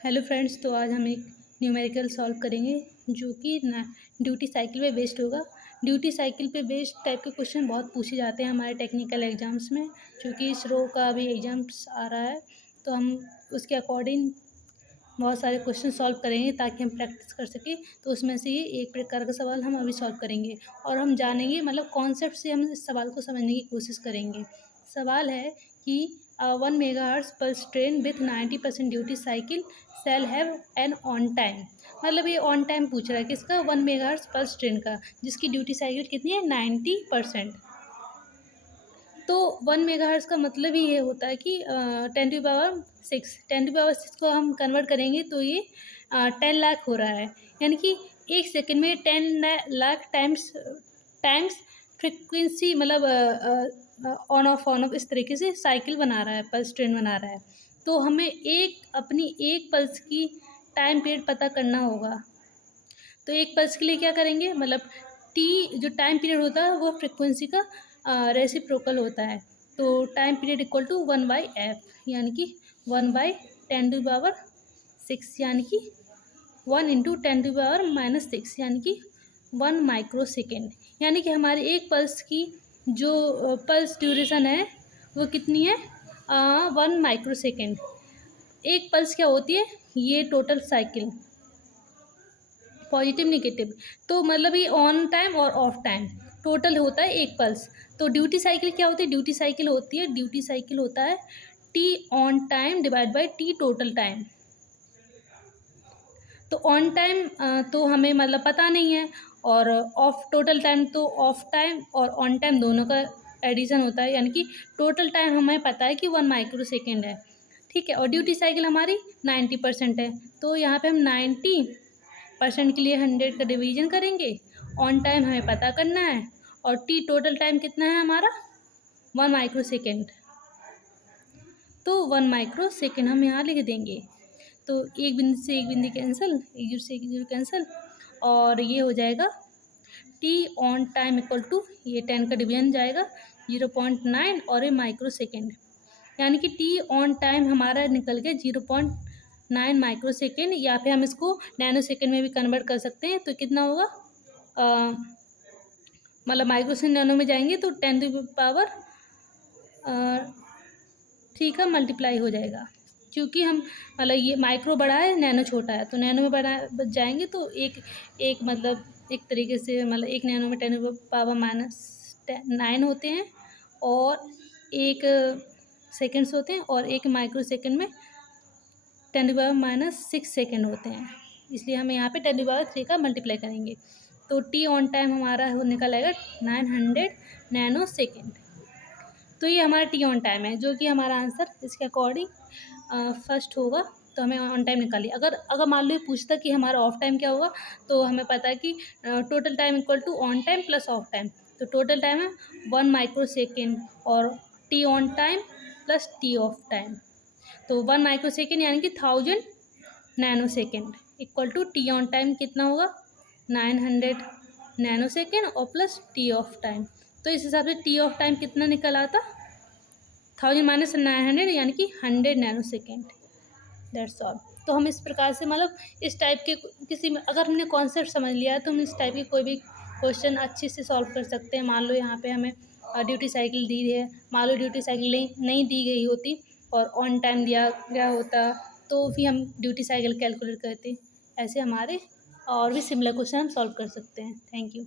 Hello friends, तो आज हम एक न्यूमेरिकल सॉल्व करेंगे जो कि ना ड्यूटी साइकिल पे बेस्ड होगा। ड्यूटी साइकिल पे बेस्ड टाइप के क्वेश्चन बहुत पूछे जाते हैं हमारे टेक्निकल एग्जाम्स में, क्योंकि इसरो का भी एग्जाम्स आ रहा है। तो हम उसके अकॉर्डिंग बहुत सारे क्वेश्चन सॉल्व करेंगे ताकि हम प्रैक्टिस कर सकें। तो उसमें से ही एक प्रकार का सवाल हम अभी सॉल्व करेंगे और हम जानेंगे, मतलब कॉन्सेप्ट से हम इस सवाल को समझने की कोशिश करेंगे। सवाल है कि 1 megahertz pulse train with 90% duty cycle shall have an on time. मतलब ये ऑन टाइम पूछ रहा है किसका, 1 मेगाहर्ट्ज पल्स ट्रेन का, जिसकी ड्यूटी साइकिल कितनी है, 90%। तो 1 मेगाहर्ट्ज का मतलब ही ये होता है कि 10⁻6, 10⁻6 को हम कन्वर्ट करेंगे तो ये 10 लाख हो रहा है। यानी कि एक सेकंड में 10 लाख टाइम्स फ्रिक्वेंसी, मतलब ऑन ऑफ इस तरीके से साइकिल बना रहा है, पल्स ट्रेन बना रहा है। तो हमें अपनी एक पल्स की टाइम पीरियड पता करना होगा। तो एक पल्स के लिए क्या करेंगे, मतलब टी जो टाइम पीरियड होता है वो फ्रिक्वेंसी का रेसिप्रोकल होता है। तो time period equal to 1/f, यानी कि 1/10⁻6, यानी कि 1 × 10⁻⁻6, यानी कि 1 माइक्रो सेकेंड। यानी कि हमारी एक पल्स की जो पल्स ड्यूरेशन है वो कितनी है, 1 माइक्रो सेकेंड। एक पल्स क्या होती है, ये टोटल साइकिल पॉजिटिव निगेटिव, तो मतलब ये ऑन टाइम और ऑफ टाइम टोटल होता है एक पल्स। तो ड्यूटी साइकिल क्या होती है, ड्यूटी साइकिल होता है T on time divide by T total time. तो ऑन टाइम तो हमें मतलब पता नहीं है, और ऑफ टोटल टाइम तो ऑफ टाइम और ऑन टाइम दोनों का एडिशन होता है, यानी कि टोटल टाइम हमें पता है कि 1 माइक्रो सेकेंड है। ठीक है, और ड्यूटी साइकिल हमारी 90% है, तो यहाँ पे हम 90% के लिए 100 का डिवीजन करेंगे। ऑन टाइम हमें पता करना है, और टी टोटल टाइम कितना है हमारा, 1 माइक्रो सेकेंड। तो 1 माइक्रो सेकेंड हम यहाँ लिख देंगे। तो एक बिंदु से एक बिंदु कैंसिल, एक जीरो से एक जीरो कैंसिल, और ये हो जाएगा T on time equal to, ये 10 का डिवीजन जाएगा 0.9 और ये माइक्रो सेकेंड, यानी कि टी ऑन टाइम हमारा निकल गया 0.9 माइक्रो सेकेंड, या फिर हम इसको नैनो सेकेंड में भी कन्वर्ट कर सकते हैं। तो कितना होगा, मतलब माइक्रो से नैनो में जाएंगे तो 10⁻³ का मल्टीप्लाई हो जाएगा, क्योंकि हम मतलब ये माइक्रो बड़ा है, नैनो छोटा है, तो नैनो में बड़ा जाएंगे तो एक मतलब एक तरीके से, मतलब एक नैनो में 10⁻⁻9 होते हैं, और एक सेकेंड्स होते हैं, और एक माइक्रो सेकेंड में 10⁻⁻6 सेकेंड होते हैं। इसलिए हम यहाँ पे 10⁻³ का मल्टीप्लाई करेंगे, तो टी ऑन टाइम हमारा निकल आएगा 900 नैनो सेकेंड। तो ये हमारा टी ऑन टाइम है, जो कि हमारा आंसर इसके अकॉर्डिंग फर्स्ट होगा। तो हमें ऑन टाइम निकालिए। अगर मान लो पूछता कि हमारा ऑफ टाइम क्या होगा, तो हमें पता है कि total time equal to on time plus off time. तो टोटल टाइम है 1 माइक्रो सेकेंड, और T on time plus T off time, तो 1 माइक्रो सेकेंड यानी कि 1000 nanosecond equal to T on time कितना होगा, 900 नैनो सेकेंड और plus T off time. तो इस हिसाब से टी ऑफ टाइम कितना निकल आता, 1000 माइनस 900, यानी कि 100 नैनो सेकेंड। That's all. तो हम इस प्रकार से, मतलब इस टाइप के किसी में अगर हमने कॉन्सेप्ट समझ लिया है तो हम इस टाइप के कोई भी क्वेश्चन अच्छे से सॉल्व कर सकते हैं। मान लो यहाँ पे हमें ड्यूटी साइकिल दी है, मान लो ड्यूटी साइकिल नहीं दी गई होती और ऑन टाइम दिया गया होता, तो भी हम ड्यूटी साइकिल कैलकुलेट करते। ऐसे हमारे और भी सिमिलर क्वेश्चन हम सॉल्व कर सकते हैं। Thank you.